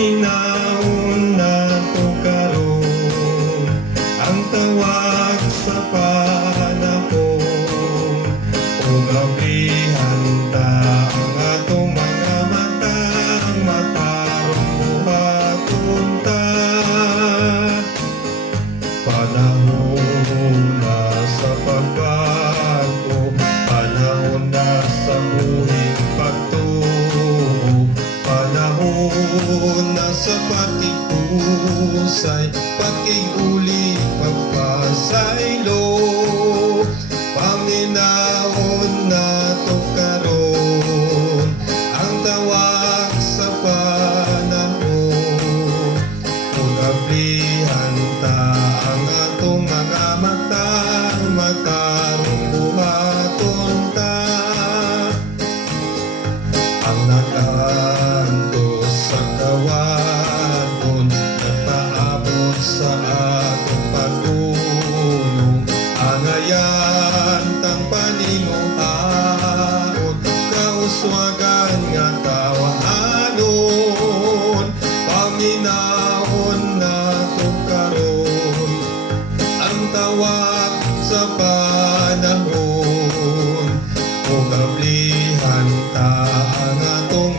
Paminaon na to karon, ang tawag sa panahon, ug ablihan ta ang atong mga mata, ang matarong buhaton ta. Panahon na sa pagbago, panahon na sa buhing pagtuo, panahon na sa patigusay, pakiguli, pagpasaylo. Paminahon na to karon, ang tawag sa panahon, ug ablihan ta ang atong mga mata, matarong buhaton ta. Ang nakanto sa kawadon, nagpaabot sa atong pagtulong, angayan tang paninguhaon, kauswagan nga tawahanon. Paminahon na to karon, ang tawag sa panahon, ug ablihan ta ang atong